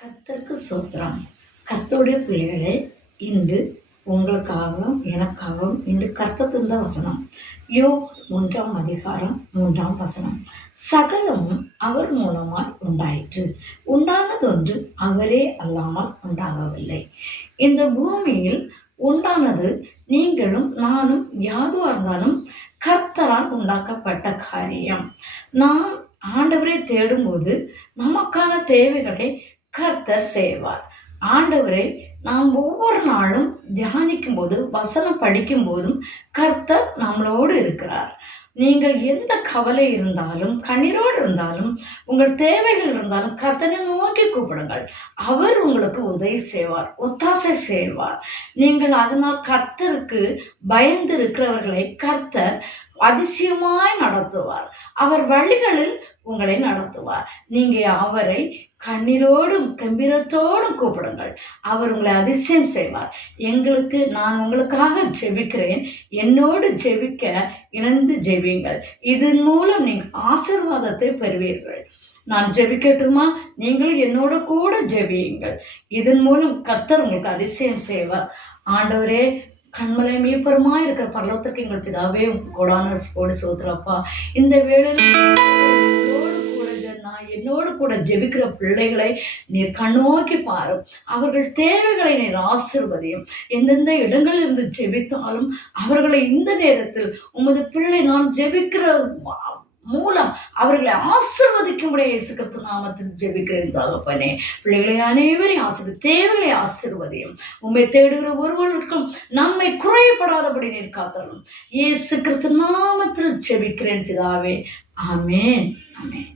கர்த்தருக்கு ஸ்தோத்திரம். கர்த்தருடைய பிள்ளைகளே, இன்று உங்களுக்காகவும் எனக்காகவும் இன்று கர்த்தர் தந்த வசனம் யோப் 1ஆம் அதிகாரம் 3ஆம் வசனம். சகலமும் அவர் மூலமாய் உண்டாயிற்று, உண்டானதொன்று அவரே அல்லாமல் உண்டாகவில்லை. இந்த பூமியில் உண்டானது நீங்களும் நானும் யாதுவா இருந்தாலும் கர்த்தரால் உண்டாக்கப்பட்ட காரியம். நாம் ஆண்டவரை தேடும்போது நமக்கான தேவைகளை கர்த்தர் செய்வார். ஆண்டவரை நாம் ஒவ்வொரு நாளும் தியானிக்கும் போது, வசனம் படிக்கும் போதும் கர்த்தர் நம்மளோடு இருக்கிறார். நீங்கள் எந்த கவலை இருந்தாலும், கண்ணீரோடு இருந்தாலும், உங்கள் தேவைகள் இருந்தாலும் கர்த்தரை நோக்கி கூப்பிடுங்கள். அவர் உங்களுக்கு உதவி செய்வார், ஒத்தாசை செய்வார். நீங்கள் அதனால் கர்த்தருக்கு பயந்து இருக்கிறவர்களை கர்த்தர் அதிசயமாய் நடத்துவார். அவர் வழிகளில் உங்களை நடத்துவார். நீங்க அவரை கண்ணீரோடும் கம்பீரத்தோடும் கூப்பிடுங்கள். அவர் உங்களை அதிசயம் செய்வார். நான் உங்களுக்காக ஜெபிக்கிறேன். என்னோடு ஜெபிக்க இணைந்து ஜெபியுங்கள். இதன் மூலம் நீங்கள் ஆசீர்வாதத்தை பெறுவீர்கள். நான் ஜெபிக்கட்டுமா? நீங்களும் என்னோட கூட ஜெபியுங்கள். இதன் மூலம் கர்த்தர் உங்களுக்கு அதிசயம் செய்வார். ஆண்டவரே, கண்மலை மீப்பருமா இருக்கிற பரலோகத்திற்கு எங்கள் பிதாவே, கோடான கோடி சோதரப்பா, இந்த வேளையில் என்னோடு கூட ஜெபிக்கிற பிள்ளைகளை நீர் கண்ணோக்கி பாரும். அவர்கள் தேவைகளை நீர் ஆசீர்வதியும். எந்தெந்த இடங்களில் இருந்து ஜெபித்தாலும் அவர்களை இந்த நேரத்தில் உமது பிள்ளை நான் ஜெபிக்கிற மூலம் அவர்களை ஆசீர்வதிக்கும்படியே இயேசு கிறிஸ்து நாமத்தில் ஜெபிக்கிறேன் தகப்பனே. பிள்ளைகளை அனைவரையும் தேவைகளை ஆசீர்வதியும். உம்மை தேடுகிற ஒருவருக்கும் நன்மை குறையப்படாதபடி நீர் காத்தரும். இயேசு கிறிஸ்து நாமத்தில் ஜெபிக்கிறேன் பிதாவே. ஆமென், ஆமென்.